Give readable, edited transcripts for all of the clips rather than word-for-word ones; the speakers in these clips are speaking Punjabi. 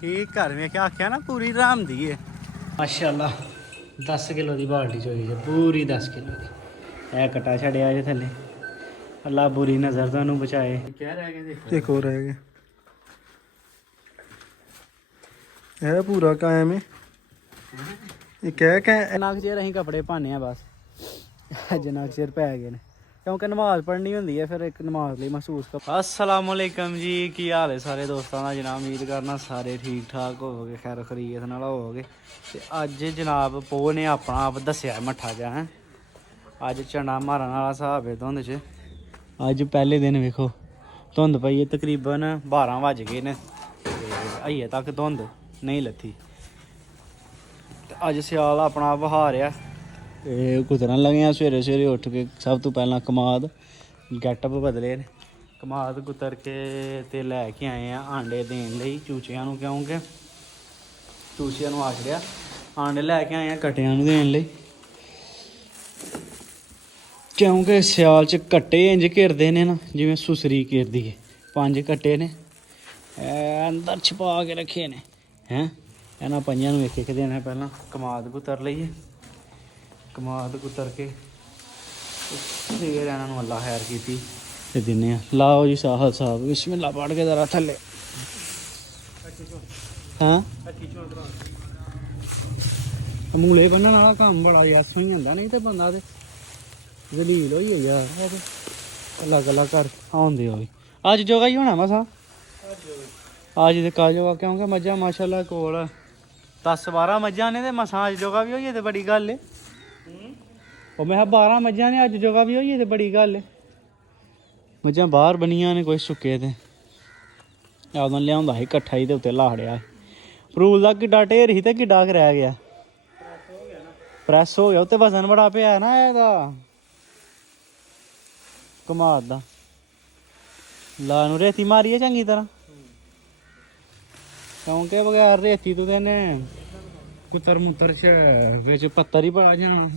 ਕੀ ਘਰ ਵੇਖਿਆ ਆਖਿਆ ਨਾ ਪੂਰੀ ਆਰਾਮ ਦੀ ਹੈ। ਮਾਸ਼ਾਅੱਲਾ 10 ਕਿਲੋ ਦੀ ਬਾਲਟੀ ਚੋਈ ਹੈ, ਪੂਰੀ 10 ਕਿਲੋ ਦੀ। ਇਹ ਕਟਾ ਛੜਿਆ ਜੇ ਥੱਲੇ। ਅੱਲਾ ਬੁਰੀ ਨਜ਼ਰ ਤੁਹਾਨੂੰ ਬਚਾਏ। ਕਹਿ ਰਹਿ ਗਏ ਇੱਕ ਹੋਰ ਰਹਿ ਗਿਆ। ਇਹ ਪੂਰਾ ਕਾਇਮ ਹੈ। ਇਹ ਕਹਿ ਜਿੰਨਾ ਕੁ ਚਿਰ ਅਸੀਂ ਕੱਪੜੇ ਪਾਉਂਦੇ ਹਾਂ ਬਸ, ਜਿੰਨਾ ਕੁ ਚਿਰ ਪੈ ਗਏ ਨੇ, ਕਿਉਂਕਿ ਨਮਾਜ਼ ਪੜ੍ਹਨੀ ਹੁੰਦੀ ਹੈ, ਫਿਰ ਇੱਕ ਨਮਾਜ਼ ਲਈ ਮਹਿਸੂਸ ਕਰ। ਅਸਲਾਮੁਅਲੈਕਮ ਜੀ, ਕੀ ਹਾਲ ਹੈ ਸਾਰੇ ਦੋਸਤਾਂ ਦਾ? ਜਨਾਬ ਉਮੀਦ ਕਰਨਾ ਸਾਰੇ ਠੀਕ ਠਾਕ ਹੋਵੋਗੇ, ਖੈਰ ਖਰੀਅਤ ਨਾਲ ਹੋਵੋਗੇ। ਤੇ ਅੱਜ ਜਨਾਬ ਪੋਹ ਨੇ ਆਪਣਾ ਆਪ ਦੱਸਿਆ ਮੱਠਾ ਜਿਹਾ ਹੈ। ਅੱਜ ਝੰਡਾ ਮਾਰਨ ਵਾਲਾ ਹਿਸਾਬ ਹੈ ਧੁੰਦ 'ਚ। ਅੱਜ ਪਹਿਲੇ ਦਿਨ ਵੇਖੋ ਧੁੰਦ ਪਈ ਹੈ, ਤਕਰੀਬਨ 12 ਵੱਜ ਗਏ ਨੇ ਤੇ ਹਜੇ ਤੱਕ ਧੁੰਦ ਨਹੀਂ ਲੱਥੀ। ਤੇ ਅੱਜ ਸਿਆਲ ਆਪਣਾ ਬਹਾਰ ਆ ਤੇ ਕੁਤਰਨ ਲੱਗੇ ਆ। ਸਵੇਰੇ ਸਵੇਰੇ ਉੱਠ ਕੇ ਸਭ ਤੋਂ ਪਹਿਲਾਂ ਕਮਾਦ ਗੈਟਅਪ ਬਦਲੇ ਨੇ। ਕਮਾਦ ਕੁਤਰ ਕੇ ਤੇ ਲੈ ਕੇ ਆਏ ਆ ਆਂਡੇ ਦੇਣ ਲਈ ਚੂਚਿਆਂ ਨੂੰ, ਕਿਉਂਕਿ ਚੂਚਿਆਂ ਨੂੰ ਆਖੜਿਆ ਆਂਡੇ ਲੈ ਕੇ ਆਏ ਆ ਕੱਟਿਆਂ ਨੂੰ ਦੇਣ ਲਈ, ਕਿਉਂਕਿ ਸਿਆਲ 'ਚ ਕੱਟੇ ਇੰਝ ਘਿਰਦੇ ਨੇ ਨਾ ਜਿਵੇਂ ਸੁਸਰੀ ਘਿਰਦੀ ਹੈ। 5 ਕੱਟੇ ਨੇ ਅੰਦਰ ਛਪਾ ਕੇ ਰੱਖੇ ਨੇ ਹੈਂ। ਇਹਨਾਂ ਪੰਜਾਂ ਨੂੰ ਇੱਕ ਇੱਕ ਦੇਣਾ। ਪਹਿਲਾਂ ਕਮਾਦ ਕੁਤਰ ਲਈਏ, ਕਮਾਦ ਕੁਤਰ ਕੇ ਫਿਰ ਇਹਨਾਂ ਨੂੰ ਅੱਲਾ ਖੈਰ ਕੀਤੀ ਤੇ ਦਿੰਦੇ ਆ। ਲਾਓ ਜੀ ਸਾਹਲ ਸਾਹਿਬ ਬਿਸਮਿਲ੍ਲਾ ਪੜ੍ਹ ਕੇ ਜ਼ਰਾ ਥੱਲੇ। ਹਾਂ ਮੂਲੇ ਬੰਨਣ ਵਾਲਾ ਕੰਮ ਬੜਾ ਯਸ ਹੋ ਜਾਂਦਾ, ਨਹੀਂ ਤੇ ਬੰਦਾ ਤੇ ਜ਼ਲੀਲ ਹੋਈ ਯਾਰ। ਅੱਲਾ ਗੱਲਾਂ ਕਰ ਆਉਂਦੇ ਹੋ। ਅੱਜ ਜੋਗਾ ਹੀ ਹੋਣਾ ਮਸਾ, ਅੱਜ ਤੇ ਕੱਲ੍ਹ ਜੋਗਾ, ਕਿਉਂਕਿ ਮੱਝਾਂ ਮਾਸ਼ਾਅੱਲਾ ਕੋਲ 10-12 ਮੱਝਾਂ ਨੇ ਤੇ ਮਸਾਂ ਅੱਜ ਜੋਗਾ ਵੀ ਹੋਈਏ ਤੇ ਬੜੀ ਗੱਲ ਏ। ਉਹ ਮੈਂ ਕਿਹਾ 12 ਮੱਝਾਂ ਨੇ ਅੱਜ ਜੋਗਾ ਵੀ ਹੋਈਏ ਤੇ ਬੜੀ ਗੱਲ ਏ। ਮੱਝਾਂ ਬਾਹਰ ਬਣੀਆਂ ਨੇ, ਕੋਈ ਸੁੱਕੇ ਤੇ ਉਦੋਂ ਲਿਆਉਂਦਾ ਸੀ ਇਕੱਠਾ ਹੀ ਤੇ ਉੱਤੇ ਲਾੜਿਆ। ਫਰੂਲ ਦਾ ਕਿੱਡਾ ਢੇਰ ਸੀ ਤੇ ਕਿੱਡਾ ਕੁ ਰਹਿ ਗਿਆ। ਪ੍ਰੈਸ ਹੋ ਗਿਆ ਉੱਤੇ, ਵਜ਼ਨ ਬੜਾ ਪਿਆ ਨਾ ਇਹਦਾ ਕਮਾਦ ਦਾ। ਲਾ ਨੂੰ ਰੇਤੀ ਮਾਰੀਏ ਚੰਗੀ ਤਰ੍ਹਾਂ, ਕਿਉਂਕਿ ਬਗੈਰ ਰੇਤੀ ਤੋਂ ਇਹਨੇ ਕੁਤਰ ਮੁੱਤਰ ਚ ਵਿੱਚ ਪੱਤਰ ਹੀ ਬੜਾ ਜਾਣਾ।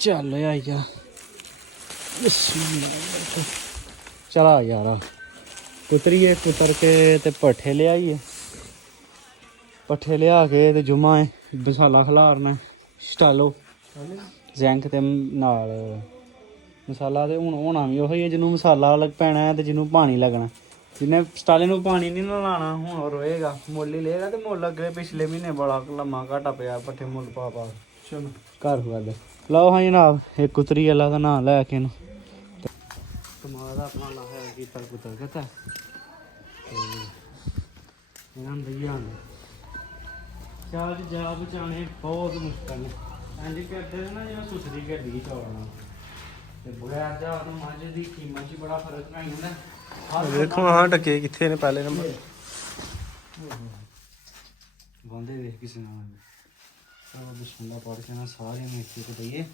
ਚੱਲ ਆਈ ਜਾ ਚਲਾ ਯਾਰ ਕੁਤਰੀਏ। ਕੁਤਰ ਕੇ ਤੇ ਪੱਠੇ ਲਿਆਈਏ, ਪੱਠੇ ਲਿਆ ਕੇ ਤੇ ਜੁਮਾ ਮਸਾਲਾ ਖਿਲਾਰਨਾ ਸਟਾਲੋ ਜ਼ੈਂਕ ਤੇ ਨਾਲ ਮਸਾਲਾ। ਤੇ ਹੁਣ ਹੋਣਾ ਵੀ ਉਹੀ ਹੈ ਜਿਹਨੂੰ ਮਸਾਲਾ ਲੱਗ ਪੈਣਾ ਤੇ ਜਿਹਨੂੰ ਪਾਣੀ ਲੱਗਣਾ। ਜਿਹਨੇ ਸਟਾਲੇ ਨੂੰ ਪਾਣੀ ਨਹੀਂ ਨਾ ਲਾਉਣਾ ਹੁਣ ਉਹ ਰੋਏਗਾ, ਮੁੱਲ ਹੀ ਲਏਗਾ। ਤੇ ਮੁੱਲ ਅੱਗੇ ਪਿਛਲੇ ਮਹੀਨੇ ਬੜਾ ਲੰਮਾ ਘਾਟਾ ਪਿਆ ਪੱਠੇ ਮੁੱਲ ਪਾ ਪਾ। ਚਲੋ ਘਰ ਗੱਲ ਲਓ ਹਾਂ ਜਨਾਬ। ਇੱਕ ਕੁਤਰੀ ਅੱਲਾ ਦਾ ਨਾਂ ਲੈ ਕੇ ਇਹਨੂੰ ਕਮਾਦ ਆਪਣਾ ਲਾਇਆ ਕੀਤਾ ਕੁਤਰ ਕੇ ਤਾਂ ਇਹਨਾਂ ਦਈਆਂ ਚਾਲ ਚ ਜਾ ਬਚਾਉਣੇ ਬਹੁਤ ਮੁਸ਼ਕਲ ਨੇ। ਇੰਝ ਕਰਦੇ ਨੇ ਨਾ ਜਿਵੇਂ ਸੁਸਰੀ ਕਰਦੀ ਚੌਲਾਂ ਤੇ ਬਗੈਰ ਜਾ ਨੂੰ ਮੱਝ ਦੀ ਕੀਮਤ 'ਚ ਬੜਾ ਫਰਕ ਪੈ ਜਾਂਦਾ। ਵੇਖੋ ਹਾਂ ਟੱਕੇ ਕਿੱਥੇ ਨੇ ਪਹਿਲੇ ਨੰਬਰ। ਬੰਦੇ ਵੇਖ ਕਿਸੇ ਨਾਲ ਚਲੋ ਬਿਸਮਿਲ੍ਲਾ ਪੜ੍ਹ ਕੇ ਨਾ ਸਾਰਿਆਂ ਨੂੰ ਇੱਕ ਇੱਕ ਦਈਏ।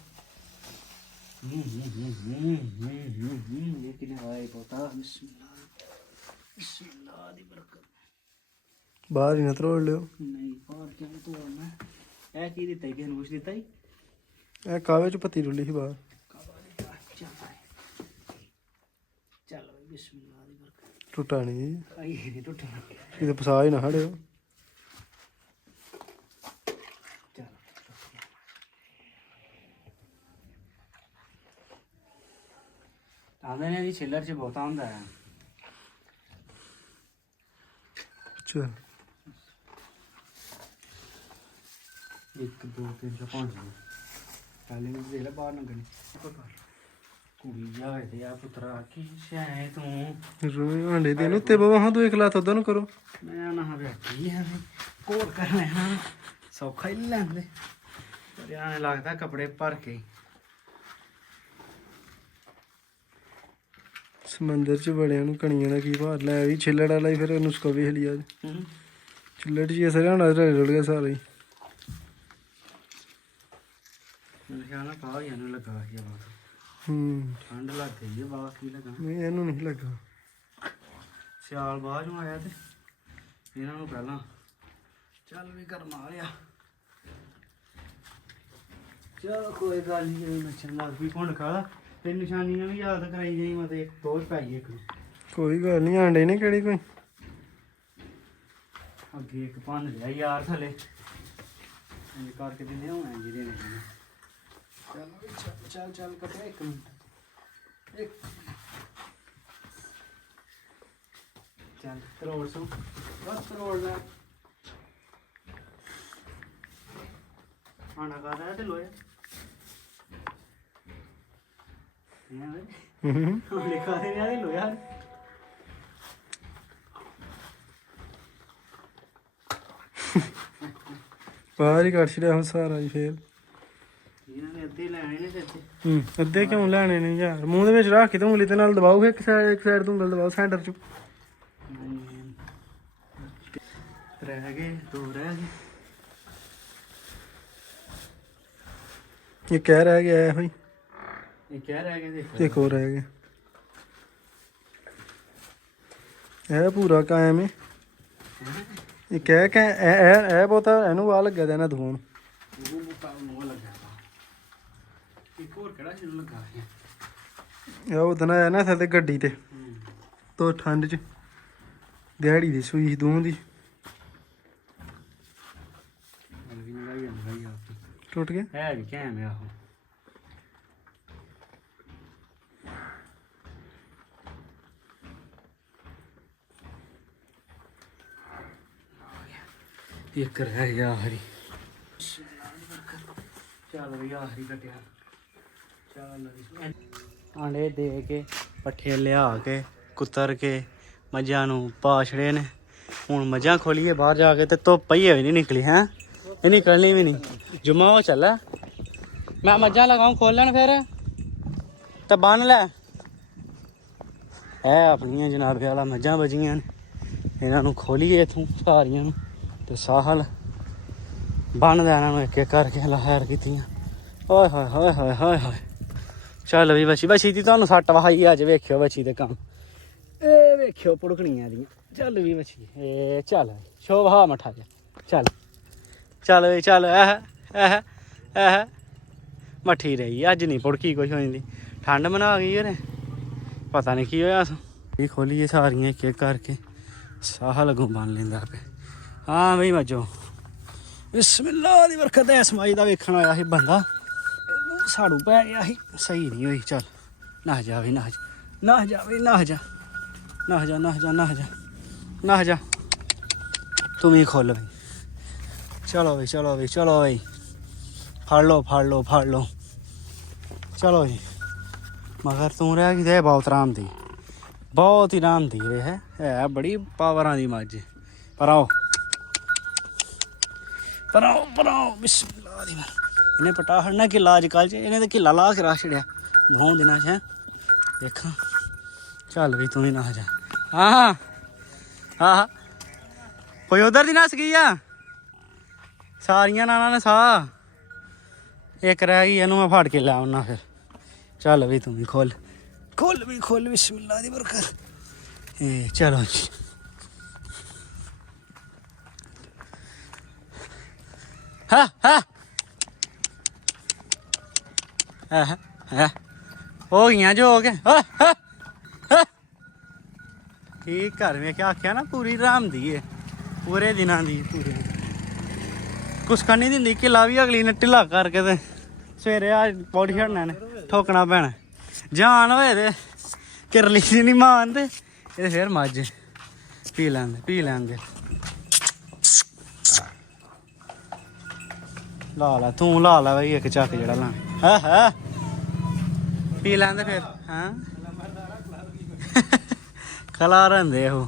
ਇਹ ਕਿਨੇ ਆਏ ਪਤਾ। ਬਿਸਮਿਲ੍ਲਾ ਦੀ ਬਰਕਤ। ਬਾਹਰ ਹੀ ਨਾ ਤਰੋੜ ਲਿਓ। ਨਹੀਂ ਬਾਹਰ ਕਿਉਂ ਤੋੜਨਾ? ਇਹ ਕੀ ਦਿੱਤਾ ਕਿਸੇ ਨੂੰ? ਕੁਛ ਦਿੱਤਾ ਹੀ? ਇਹ ਕਾਵੇ ਚ ਪੱਤੀ ਰੁੱਲੀ ਸੀ ਬਾਹਰ। ਚੱਲ ਬਈ ਬਿਸਮਿਲ੍ਲਾ ਦੀ ਬਰਕਤ। ਟੁੱਟਾ ਨਹੀਂ ਆਈ ਨਹੀਂ ਟੁੱਟਣਾ। ਕਿਤੇ ਫਸਾ ਹੀ ਨਾ ਖੜਿਓ। ਆਂਦੇ ਨੇ ਜੀ ਛਿੱਲਰ 'ਚ ਬਹੁਤਾ ਹੁੰਦਾ ਹੈ। ਚਲ 1 2 3 4 5 ਪਹਿਲੇ ਨੂੰ ਦੇ ਲੈ ਬਾਹਰ ਲੰਗਣੀ ਕੁੜੀ ਜਾਵੇ ਤੇ ਆ ਪੁੱਤਰਾ ਕੀ ਸ਼ੈ ਤੂੰ ਰੋਏ ਹਾਂਡੇ ਦੇ ਨੂੰ ਤੇ ਬਾਬਾ ਹਾਂ ਤੂੰ ਇੱਕ ਲੱਤ ਉਧਰ ਨੂੰ ਕਰੋ। ਮੈਂ ਨਾ ਬੈਠੀ ਆ ਕੋਰ ਕਰ ਲੈਣਾ ਸੌਖਾ ਹੀ ਲੈਂਦੇ ਪਰ ਐਂ ਲੱਗਦਾ ਕੱਪੜੇ ਭਰ ਕੇ। ਸਮੁੰਦਰ ਚ ਬੜਿਆਂ ਨੂੰ ਕਣੀਆਂ ਦਾ ਕੀ ਭਾਰ ਲੈ ਵੀ ਛਿੱਲੜ ਵਾਲਾ ਹੀ। ਫਿਰ ਨੁਸਖਾ ਵੇਖ ਲਿਆ ਛਿੱਲੜ 'ਚ ਹੀ ਅਸਰ ਹੋਣਾ। ਰੁੜ ਗਿਆ ਸਾਰਾ ਹੀ। ਮੇਰੇ ਖਿਆਲ ਨਾਲ ਕਾਹ ਇਹਨੂੰ ਲੱਗਾ ਸੀ ਆਵਾਜ਼। ਠੰਡ ਲੱਗ ਗਈ ਹੈ ਬਾਹਰ ਕੀ ਲੱਗਾ? ਨਹੀਂ ਇਹਨੂੰ ਨਹੀਂ ਲੱਗਾ। ਸਿਆਲ ਬਾਅਦ ਨੂੰ ਆਇਆ ਤੇ ਇਹਨਾਂ ਨੂੰ ਪਹਿਲਾਂ ਚੱਲ ਵੀ ਗਰਮਾ ਲਿਆ। ਚਲੋ ਕੋਈ ਗੱਲ ਨਹੀਂ। ਜਦੋਂ ਨੱਚਣ ਲੱਗ ਪਈ ਹੁਣ ਕਾਹਦਾ ਤੇ ਨਿਸ਼ਾਨੀਆਂ ਵੀ ਯਾਦ ਕਰਾਈ ਜਾਈ ਮਤੇ ਇੱਕ ਹੋਰ ਪਾਈਏ ਇੱਕ ਨੂੰ। ਕੋਈ ਗੱਲ ਨਹੀਂ ਆਂਡੇ ਨੇ ਕਿਹੜੀ ਕੋਈ ਅੱਗੇ ਇੱਕ ਭੰਨ ਲਿਆ ਯਾਰ ਥੱਲੇ ਇੰਜ ਕਰਕੇ ਦਿੰਦੇ ਹੋਣਾ ਜਿਹਦੇ ਨੇ ਚੱਲ ਕੱਟਿਆ ਇੱਕ ਮਿੰਟ ਇੱਕ ਚੱਲ ਕਰੋੜ ਸੂ ਬਸ ਕਰੋੜ ਲੈ ਆਣਾ ਕਰ ਰਿਹਾ ਤੇ ਲੋਇਆ ਲਿਖਾ ਦੇ ਰਿਹਾ ਤੇ ਲੋਇਆ ਬਾਹਰ ਹੀ ਕੱਢ ਛੜਿਆ ਹੁਣ ਸਾਰਾ ਜੀ ਫੇਰ ਇਹਨਾਂ ਨੇ ਅੱਧੇ ਲੈਣੇ ਨੇ ਤੇ ਅੱਧੇ ਕਿਉਂ ਲੈਣੇ ਨੇ ਯਾਰ ਮੂੰਹ ਦੇ ਵਿੱਚ ਰੱਖ ਕੇ ਤੇ ਉਂਗਲੀ ਤੇ ਨਾਲ ਦਬਾਓ ਇੱਕ ਸਾਈਡ ਤੋਂ ਉਂਗਲ ਦਬਾਓ ਸੈਂਟਰ ਚ ਰਹਿ ਗਏ ਦੋ ਰਹਿ ਗਏ ਇਹ ਕਹਿ ਰਹਿ ਗਿਆ ਇਹੋ ਹੀ ਇਹ ਕਹਿ ਰਹਿ ਗਏ ਦੇਖੋ ਇੱਕ ਹੋਰ ਰਹਿ ਗਿਆ ਇਹ ਪੂਰਾ ਕਾਇਮ ਹੈ ਇਹ ਕਹਿ ਕੇ ਇਹ ਬਹੁਤਾ ਇਹਨੂੰ ਆ ਲੱਗਿਆ ਤੇ ਇਹਨਾਂ ਦੋਵਾਂ ਨੂੰ ਉਹ ਮੁੱਕਾ ਨੂੰ ਲੱਗਾ ਇੱਕ ਹੋਰ ਕਿਹੜਾ ਜਿਹਨੂੰ ਲੱਗਾ ਹੈ ਇਹ ਉਦਣ ਆਇਆ ਨਾ ਇੱਥੇ ਤੇ ਗੱਡੀ ਤੇ ਤੋ ਠੰਡ ਚ ਦਿਹਾੜੀ ਦੀ ਸੂਈ ਦੋਵਾਂ ਦੀ ਵੀ ਨਹੀਂ ਲਾਈ ਜਾਂਦਾ ਯਾਰ ਟੁੱਟ ਗਿਆ ਹੈ ਵੀ ਕੈਮ ਆ ਉਹ ਇੱਕ ਰਹਿ ਗਿਆ ਹਰੀ ਚੱਲ ਵੀ ਆਖਰੀ ਕੱਟਿਆ ਚੱਲ ਆਂਡੇ ਦੇ ਕੇ ਪੱਠੇ ਲਿਆ ਕੇ ਕੁੱਤਰ ਕੇ ਮੱਝਾਂ ਨੂੰ ਪਾ ਛੜੇ ਨੇ ਹੁਣ ਮੱਝਾਂ ਖੋਲੀਏ ਬਾਹਰ ਜਾ ਕੇ ਤੇ ਧੁੱਪ ਪਈ ਵੀ ਨਹੀਂ ਨਿਕਲੀ ਹੈ ਇਹ ਨਿਕਲਣੀ ਵੀ ਨਹੀਂ ਜੁਮਾ ਹੋ ਚੱਲਾ ਮੈਂ ਮੱਝਾਂ ਲਗਾਉਂ ਖੋਲਣ ਫਿਰ ਤੇ ਬੰਨ ਲੈ ਇਹ ਆਪਣੀਆਂ ਜਨਾਬੇ ਵਾਲਾ ਮੱਝਾਂ ਬਜੀਆਂ ਨੇ ਇਹਨਾਂ ਨੂੰ ਖੋਲੀਏ ਇੱਥੋਂ ਸਾਰੀਆਂ ਨੂੰ ਤੇ ਸਾਹਲ ਬੰਨ ਦੇਣਾ ਨੂੰ ਇੱਕ ਇੱਕ ਕਰਕੇ ਲਹਿਰ ਕੀਤੀਆਂ ਓਏ ਹੋਏ ਹੋਏ ਹੋਏ ਹੋਏ ਹੋਏ ਚੱਲ ਵੀ ਬੱਚੀ ਦੀ ਤੁਹਾਨੂੰ ਸੱਟ ਵਹਾਈ ਅੱਜ ਵੇਖਿਓ ਬੱਚੀ ਦੇ ਕੰਮ ਇਹ ਵੇਖਿਓ ਪੁੜਕਣੀਆਂ ਦੀਆਂ ਚੱਲ ਵੀ ਬੱਚੀ ਇਹ ਚੱਲ ਸ਼ੋਭ ਹਾ ਮਠਾ ਜਾ ਚੱਲ ਵੀ ਚੱਲ ਇਹ ਮੱਠੀ ਰਹੀ ਅੱਜ ਨਹੀਂ ਪੁੜਕੀ ਕੁਛ ਹੋ ਜਾਂਦੀ ਠੰਡ ਬਣਾ ਗਈ ਉਹਨੇ ਪਤਾ ਨਹੀਂ ਕੀ ਹੋਇਆ ਇਹ ਖੋਲੀਏ ਸਾਰੀਆਂ ਇੱਕ ਇੱਕ ਕਰਕੇ ਸਾਹ ਲੱਗੂ ਬਣ ਲੈਂਦਾ ਪਿਆ ਹਾਂ ਬਈ ਮੱਜੋ ਬਿਸਮਿਲ੍ਲਾ ਦੀ ਬਰਕਤ ਐ ਸਮਾਈ ਦਾ ਵੇਖਣ ਆਇਆ ਸੀ ਬੰਦਾ ਸਾੜੂ ਪੈ ਗਿਆ ਸੀ ਸਹੀ ਨਹੀਂ ਹੋਈ ਚੱਲ ਨਾ ਜਾਵੇ ਨਾ ਜਾ ਤੂੰ ਵੀ ਖੋਲ ਬਈ ਚਲੋ ਬਈ ਫੜ ਲਓ ਚਲੋ ਜੀ ਮਗਰ ਤੂੰ ਰਹਿ ਗਈ ਤੇ ਬਹੁਤ ਹੀ ਆਰਾਮ ਦੀ ਹੈ ਬੜੀ ਪਾਵਰਾਂ ਦੀ ਮੱਝ ਪਰ ਆਓ ਬਿਸਮਿਲ੍ਲਾ ਦੀ ਇਹਨੇ ਪਟਾ ਹੜਨਾ ਕਿੱਲਾ ਅੱਜ ਕੱਲ੍ਹ 'ਚ ਇਹਨੇ ਤਾਂ ਕਿੱਲਾ ਲਾ ਕੇ ਰੱਖ ਛੜਿਆ ਦੋ ਦਿਨਾਂ 'ਚ ਦੇਖਾਂ ਚੱਲ ਵੀ ਤੂੰ ਹੀ ਨਾ ਜਾ ਹਾਂ ਕੋਈ ਉਧਰ ਦੀ ਨੱਸ ਗਈ ਆ ਸਾਰੀਆਂ ਨਾਲਾਂ ਨੇ ਸਾਹ ਇੱਕ ਰਹਿ ਗਈ ਇਹਨੂੰ ਮੈਂ ਫੜ ਕੇ ਲੈ ਆਉਣਾ ਫਿਰ ਚੱਲ ਵੀ ਤੂੰ ਵੀ ਖੋਲ ਬਿਸਮਿਲ੍ਲਾ ਦੀ ਬਰਕਤ ਇਹ ਚਲੋ ਜੀ ਹੋ ਗਈਆਂ ਜੋ ਹੋ ਗਏ ਠੀਕ ਘਰ ਵਿੱਚ ਆਖਿਆ ਨਾ ਪੂਰੀ ਆਰਾਮ ਦੀ ਹੈ ਪੂਰੇ ਦਿਨਾਂ ਦੀ ਕੁਛ ਨਹੀਂ ਦਿੰਦੀ ਕਿਲਾ ਵੀ ਅਗਲੀ ਨੇ ਢਿੱਲਾ ਕਰਕੇ ਤੇ ਸਵੇਰੇ ਆ ਪੌੜੀ ਛੱਡਣਾ ਨੇ ਠੋਕਣਾ ਪੈਣਾ ਜਾਨ ਹੋਏ ਤੇ ਕਿਰਲੀ ਦੀ ਨਹੀਂ ਮਾਨਦੇ ਇਹ ਫਿਰ ਮੱਝ ਪੀ ਲੈਂਦੇ ਲਾ ਲਾ ਬਈ ਇੱਕ ਚੱਕ ਜਿਹੜਾ ਲਾ ਪੀ ਲੈਂਦੇ ਫਿਰ ਖਲਾਰਨ ਦੇ ਉਹ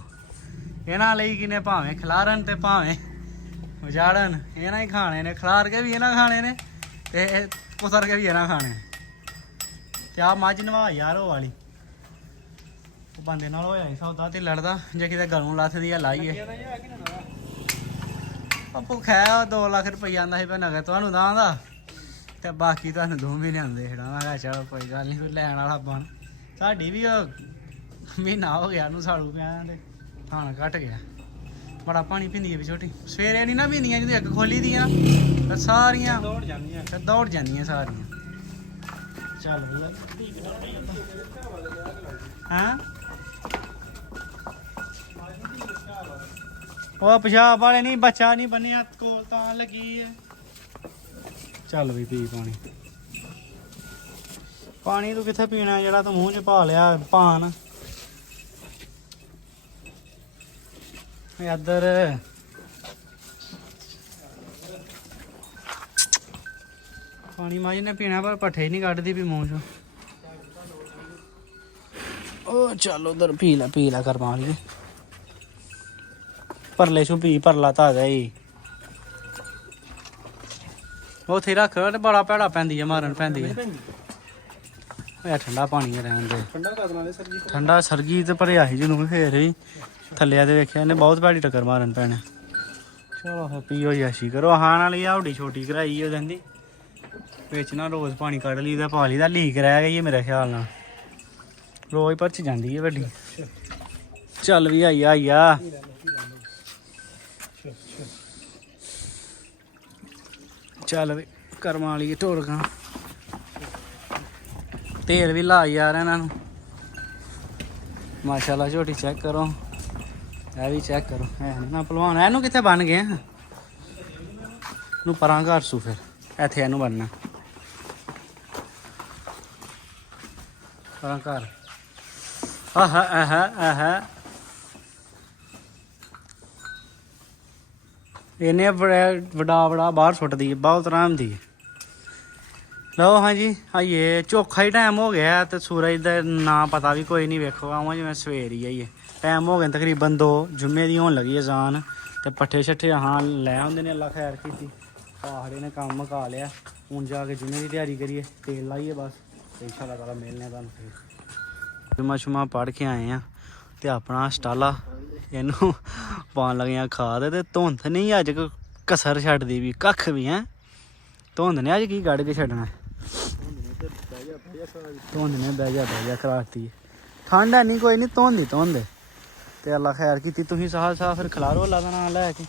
ਇਹਨਾਂ ਲਈ ਕਿਨੇ ਭਾਵੇਂ ਖਲਾਰਨ ਤੇ ਭਾਵੇਂ ਉਜਾੜਨ ਇਹਨਾਂ ਹੀ ਖਾਣੇ ਨੇ ਖਲਾਰ ਕੇ ਵੀ ਇਹਨਾਂ ਖਾਣੇ ਨੇ ਤੇ ਕੁਤਰ ਕੇ ਵੀ ਇਹਨਾਂ ਖਾਣੇ ਤੇ ਆ ਮੱਝ ਨਵਾ ਯਾਰ ਉਹ ਵਾਲੀ ਉਹ ਬੰਦੇ ਨਾਲ ਹੋਇਆ ਸੀ ਸੌਦਾ ਤੇ ਲੜਦਾ ਜੇ ਕਿਤੇ ਗਲੋਂ ਲੱਥਦੀ ਆ ਲਾਈਏ ਭੁੱਖਾ 2 ਲੱਖ ਰੁਪਈਆ ਆਂਦਾ ਸੀ ਨਗਰ ਤੁਹਾਨੂੰ ਦਾ ਤੇ ਬਾਕੀ ਤੁਹਾਨੂੰ 2 ਮਹੀਨੇ ਆਉਂਦੇ ਛੜਾ ਮੈਂ ਕਿਹਾ ਚਲੋ ਕੋਈ ਗੱਲ ਨਹੀਂ ਕੋਈ ਲੈਣ ਵਾਲਾ ਬਣ ਸਾਡੀ ਵੀ ਮਹੀਨਾ ਹੋ ਗਿਆ ਨੂੰ ਸਾੜੂ ਪਿਆ ਤੇ ਥਾਣ ਘਟ ਗਿਆ ਬੜਾ ਪਾਣੀ ਪੀਂਦੀ ਹੈ ਵੀ ਛੋਟੀ ਸਵੇਰੇ ਨਹੀਂ ਨਾ ਪੀਂਦੀਆਂ ਜਦੋਂ ਇੱਕ ਖੋਲੀ ਦੀਆਂ ਸਾਰੀਆਂ ਦੌੜ ਜਾਂਦੀਆਂ ਸਾਰੀਆਂ ਚੱਲ ਹਾਂ ਉਹ ਪਿਸ਼ਾਬ ਵਾਲੇ ਨਹੀਂ, ਬੱਚਾ ਨਹੀਂ ਬੰਨਿਆ ਕੋਲ ਤਾਂ ਲੱਗੀ ਹੈ। ਚੱਲ ਵੀ ਪੀ ਪਾਣੀ। ਪਾਣੀ ਤੂੰ ਕਿੱਥੇ ਪੀਣਾ ਜਿਹੜਾ ਤੂੰ ਮੂੰਹ 'ਚ ਪਾ ਲਿਆ ਪਾਨ। ਇੱਧਰ ਪਾਣੀ ਮਾਝ ਨੇ ਪੀਣਾ ਪਰ ਪੱਠੇ ਨਹੀਂ ਕੱਢਦੀ ਵੀ ਮੂੰਹ 'ਚੋਂ। ਉਹ ਚੱਲ ਉਧਰ ਪੀ ਲੈ ਕਰ ਪਾ ਲਈ ਪਰਲੇ ਚੋਂ ਪੀ, ਪਰਲਾ ਤਾਂ ਹੈਗਾ ਹੀ ਉੱਥੇ ਰੱਖ। ਤੇ ਬੜਾ ਭੈੜਾ ਪੈਂਦੀ ਹੈ, ਮਾਰਨ ਪੈਂਦੀ ਹੈ। ਇਹ ਠੰਡਾ ਪਾਣੀ ਰਹਿਣ ਦੇ। ਠੰਡਾ ਸਰਗੀ ਤੇ ਭਰਿਆ ਸੀ ਜਿਹਨੂੰ ਫੇਰ ਵੀ ਥੱਲਿਆ ਤੇ ਵੇਖਿਆ ਇਹਨੇ ਬਹੁਤ ਭੈੜੀ ਟੱਕਰ ਮਾਰਨ ਪੈਣੇ। ਚਲੋ ਫਿਰ ਪੀਓ ਯਾਸ਼ੀ ਕਰੋ। ਹਾਂ ਨਾਲ ਇਹ ਹੌਡੀ ਛੋਟੀ ਕਰਾਈ ਉਹ ਕਹਿੰਦੀ ਵਿੱਚ ਨਾ ਰੋਜ਼ ਪਾਣੀ ਕੱਢ ਲਈ ਦਾ, ਪਾ ਲਈ ਦਾ। ਲੀਕ ਰਹਿ ਗਈ ਹੈ ਮੇਰੇ ਖਿਆਲ ਨਾਲ, ਰੋਜ਼ ਭਰਚ ਜਾਂਦੀ ਹੈ ਵੱਡੀ। ਚੱਲ ਵੀ ਆਈਆ ਚੱਲ ਵੀ ਕਰਮਾਂ ਵਾਲੀ ਢੋਲਕਾਂ। ਤੇਲ ਵੀ ਲਾ ਯਾਰ ਇਹਨਾਂ ਨੂੰ। ਮਾਸ਼ਾਅੱਲਾ ਝੋਟੀ ਚੈੱਕ ਕਰੋ, ਇਹ ਵੀ ਚੈੱਕ ਕਰੋ। ਹੈ ਨਾ ਭਲਵਾਨ, ਇਹਨੂੰ ਕਿੱਥੇ ਬਣ ਗਏ ਨੂੰ ਪਰਾਂ ਘਰ ਸੂ ਫਿਰ ਇੱਥੇ ਇਹਨੂੰ ਬਣਨਾ ਪਰਾਂ ਘਰ। ਆਹ ਇਹਨੇ ਬੜਾ ਬਾਹਰ ਸੁੱਟਦੀ ਹੈ, ਬਹੁਤ ਆਰਾਮ ਦੀ। ਲਓ ਹਾਂਜੀ ਆਈਏ, ਚੌਖਾ ਹੀ ਟਾਈਮ ਹੋ ਗਿਆ ਤੇ ਸੂਰਜ ਦਾ ਨਾ ਪਤਾ ਵੀ ਕੋਈ ਨਹੀਂ। ਵੇਖੋ ਆਵਾਂ ਜਿਵੇਂ ਸਵੇਰ ਹੀ ਆਈਏ। ਟਾਈਮ ਹੋ ਗਏ ਤਕਰੀਬਨ 2 ਜੁਮੇ ਦੀ ਹੋਣ ਲੱਗੀ ਅਜ਼ਾਨ। ਤੇ ਪੱਠੇ ਛੱਠੇ ਹਾਂ ਲੈ ਆਉਂਦੇ ਨੇ, ਅੱਲਾ ਖੈਰ ਕੀਤੀ। ਆਹੜੇ ਨੇ ਕੰਮ ਮੁਕਾ ਲਿਆ। ਹੁਣ ਜਾ ਕੇ ਜੁਮੇ ਦੀ ਤਿਆਰੀ ਕਰੀਏ, ਤੇਲ ਲਾਈਏ ਬਸ। ਤੇ ਇੰਸ਼ਾਅੱਲਾ ਤਾਲਾ ਮਿਲਨੇ ਤੁਹਾਨੂੰ ਫਿਰ। ਜੁਮਾ ਸ਼ੁਮਾ ਪੜ੍ਹ ਕੇ ਆਏ ਆ ਤੇ ਆਪਣਾ ਸਟਾਲਾ ਇਹਨੂੰ ਪਾਉਣ ਲੱਗੀਆਂ ਖਾਦ। ਤੇ ਧੁੰਦ ਨਹੀਂ ਅੱਜ ਕਸਰ ਛੱਡਦੀ ਵੀ ਕੱਖ ਵੀ ਹੈ। ਧੁੰਦ ਨੇ ਅੱਜ ਕੀ ਕੱਢ ਕੇ ਛੱਡਣਾ। ਧੁੰਦ ਨੇ ਬਹਿ ਜਾ ਕਰਾਤੀ। ਠੰਡ ਹੈ ਨਹੀਂ ਕੋਈ ਨਹੀਂ, ਧੁੰਦ ਤੇ ਅੱਲਾ ਖੈਰ ਕੀਤੀ। ਤੁਸੀਂ ਸਾਹ ਫਿਰ ਖਿਲਾਰੋ ਅੱਲਾ ਦਾ ਨਾਂ ਲੈ ਕੇ।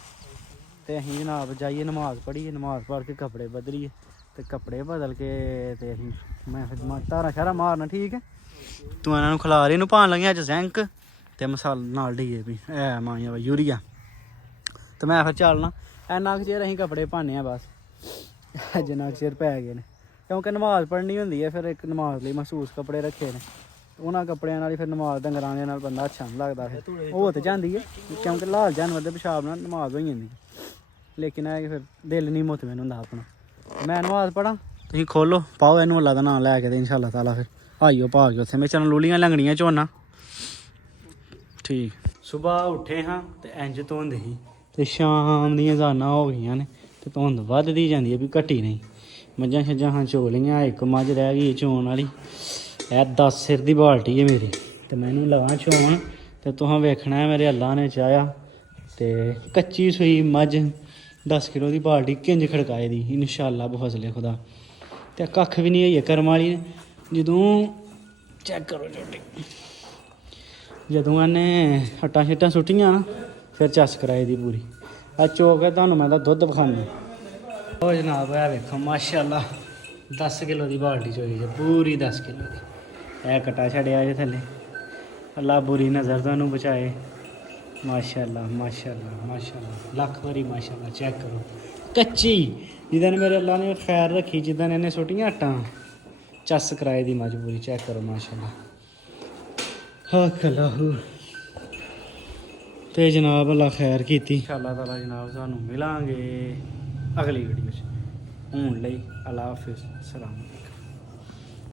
ਤੇ ਅਸੀਂ ਜਨਾਬ ਜਾਈਏ ਨਮਾਜ਼ ਪੜ੍ਹੀਏ, ਨਮਾਜ਼ ਪੜ੍ਹ ਕੇ ਕੱਪੜੇ ਬਦਲੀਏ। ਤੇ ਕੱਪੜੇ ਬਦਲ ਕੇ ਤੇ ਅਸੀਂ ਮੈਂ ਫਿਰ ਧਾਰਾਂ ਸ਼ਾਰਾ ਮਾਰਨਾ। ਠੀਕ ਹੈ, ਤੂੰ ਇਹਨਾਂ ਨੂੰ ਖਿਲਾਰ ਇਹਨੂੰ ਪਾਉਣ ਲੱਗਿਆ ਅੱਜ ਜ਼ੈਂਕ ਤੇ ਮਸਾਲਾ ਨਾਲ DAP ਐ ਮਾਈਆ ਯੂਰੀਆ। ਤੇ ਮੈਂ ਫਿਰ ਚੱਲਣਾ। ਇੰਨਾ ਕੁ ਚਿਰ ਅਸੀਂ ਕੱਪੜੇ ਪਾਉਂਦੇ ਹਾਂ ਬਸ, ਜਿੰਨਾ ਕੁ ਚਿਰ ਪੈ ਗਏ ਨੇ। ਕਿਉਂਕਿ ਨਮਾਜ਼ ਪੜ੍ਹਨੀ ਹੁੰਦੀ ਹੈ, ਫਿਰ ਇੱਕ ਨਮਾਜ਼ ਲਈ ਮਖਸੂਸ ਕੱਪੜੇ ਰੱਖੇ ਨੇ। ਉਹਨਾਂ ਕੱਪੜਿਆਂ ਨਾਲ ਹੀ ਫਿਰ ਨਮਾਜ਼ ਡੰਗਰਾਂ ਦੇ ਨਾਲ ਬੰਦਾ ਅੱਛਾ ਨਹੀਂ ਲੱਗਦਾ। ਫਿਰ ਹੋ ਤਾਂ ਜਾਂਦੀ ਹੈ ਕਿਉਂਕਿ ਲਾਲ ਜਾਨਵਰ ਦੇ ਪਿਸ਼ਾਬ ਨਾਲ ਨਮਾਜ਼ ਹੋ ਜਾਂਦੀ। ਲੇਕਿਨ ਇਹ ਕਿ ਫਿਰ ਦਿਲ ਨਹੀਂ ਮੁਤਮਿਨ ਹੁੰਦਾ ਆਪਣਾ। ਮੈਂ ਨਮਾਜ਼ ਪੜ੍ਹਾਂ, ਤੁਸੀਂ ਖੋਲੋ ਪਾਓ ਇਹਨੂੰ ਅੱਲਾ ਦਾ ਨਾਂ ਲੈ ਕੇ ਤੇ ਇੰਸ਼ਾਅੱਲਾ ਤਾਲਾ ਫਿਰ ਆਈਓ ਪਾ ਕੇ ਉੱਥੇ। ਮੈਂ ਚਰਨ ਲੂਲੀਆਂ ਲੰਗਣੀਆਂ ਝੋਨਾ। ਠੀਕ ਸੁਬਾਹ ਉੱਠੇ ਹਾਂ ਤੇ ਇੰਜ ਧੁੰਦ ਸੀ ਤੇ ਸ਼ਾਮ ਦੀਆਂ ਅਜ਼ਾਨਾਂ ਹੋ ਗਈਆਂ ਨੇ ਤੇ ਧੁੰਦ ਵੱਧਦੀ ਜਾਂਦੀ ਹੈ ਵੀ ਘਟੀ ਨਹੀਂ। ਮੱਝਾਂ ਛੱਜਾਂ ਹਾਂ ਚੋ ਲਈਆਂ, ਇੱਕ ਮੱਝ ਰਹਿ ਗਈ ਚੋਣ ਵਾਲੀ। ਇਹ 10 ਸਿਰ ਦੀ ਬਾਲਟੀ ਹੈ ਮੇਰੀ ਤੇ ਮੈਨੂੰ ਲਗਾ ਚੋਣ। ਤੇ ਤੁਹਾਂ ਵੇਖਣਾ ਹੈ ਮੇਰੇ ਅੱਲਾ ਨੇ ਚਾਹਿਆ ਤੇ ਕੱਚੀ ਸੂਈ ਮੱਝ 10 ਕਿਲੋ ਦੀ ਬਾਲਟੀ ਕਿੰਜ ਖੜਕਾਏ ਦੀ ਇੰਸ਼ਾਅੱਲਾ ਬਫਜ਼ਲੇ ਖੁਦਾ। ਤੇ ਕੱਖ ਵੀ ਨਹੀਂ ਹੈ ਕਰਮ ਵਾਲੀ ਨੇ। ਜਦੋਂ ਚੈੱਕ ਕਰੋ ਝੋਟੀ, ਜਦੋਂ ਇਹਨੇ ਹੱਟਾਂ ਛਿੱਟਾਂ ਸੁੱਟੀਆਂ ਨਾ ਫਿਰ ਚੱਸ ਕਰਾਏ ਦੀ ਪੂਰੀ। ਆ ਚੋ ਕੇ ਤੁਹਾਨੂੰ ਮੈਂ ਤਾਂ ਦੁੱਧ ਵਿਖਾਉਂਦਾ। ਉਹ ਜਨਾਬ ਇਹ ਵੇਖੋ ਮਾਸ਼ਾਅੱਲਾ 10 ਕਿਲੋ ਦੀ ਬਾਲਟੀ ਚੋਈ ਜੇ, ਪੂਰੀ 10 ਕਿਲੋ ਦੀ। ਇਹ ਕਟਾ ਛੱਡਿਆ ਜੇ ਥੱਲੇ। ਅੱਲਾ ਬੁਰੀ ਨਜ਼ਰ ਤੁਹਾਨੂੰ ਬਚਾਏ। ਮਾਸ਼ਾਅੱਲਾ ਲੱਖ ਵਾਰੀ ਮਾਸ਼ਾਅੱਲਾ। ਚੈੱਕ ਕਰੋ ਕੱਚੀ, ਜਿੱਦਾਂ ਮੇਰੇ ਅੱਲਾ ਨੇ ਖੈਰ ਰੱਖੀ, ਜਿੱਦਾਂ ਇਹਨੇ ਸੁੱਟੀਆਂ ਹੱਟਾਂ ਚੱਸ ਕਰਾਏ ਦੀ ਮਜਬੂਰੀ। ਚੈੱਕ ਕਰੋ ਮਾਸ਼ਾਅੱਲਾ। ਹਾਂ ਕਲਾਹੂ ਤੇ ਜਨਾਬ ਅੱਲਾ ਖੈਰ ਕੀਤੀ। ਇੰਸ਼ਾਅੱਲਾ ਤਾਲਾ ਜਨਾਬ ਸਾਨੂੰ ਮਿਲਾਂਗੇ ਅਗਲੀ ਵੀਡੀਓ 'ਚ। ਹੁਣ ਲਈ ਅੱਲਾ ਹਾਫਿਜ਼, ਸਲਾਮ।